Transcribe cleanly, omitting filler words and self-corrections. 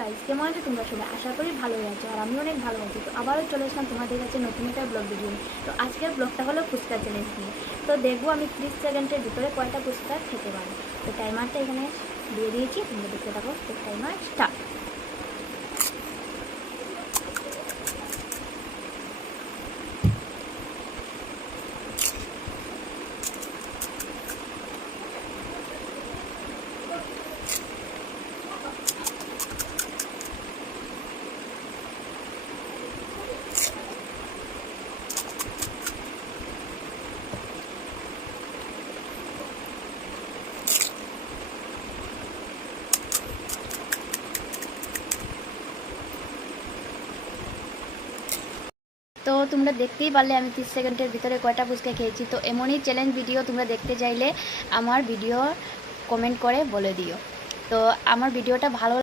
Guys, কেমন আছো তোমরা সবাই? আশা করি ভালোই আছো, আর আমি অনেক ভালো আছি। তো আবারও চলে আসলাম তোমাদের কাছে নতুন একটা ব্লগ ভিডিও। তো আজকের ব্লগটা হলো ফুচকা চ্যালেঞ্জ নিয়ে। তো দেখবো আমি 30 সেকেন্ডের ভিতরে কয়টা ফুচকা খেতে পারি। তো টাইমারটা এখানে দিয়ে দিয়েছি, তোমরা দেখতে থাকো। তো টাইমার স্টার্ট। তো তোমরা দেখতেই পারলে আমি 30 সেকেন্ডের ভিতরে কয়টা ফুচকা খেয়েছি। তো এমনই চ্যালেঞ্জ ভিডিও তোমরা দেখতে চাইলে আমার ভিডিও কমেন্ট করে বলে দিও। তো আমার ভিডিওটা ভালো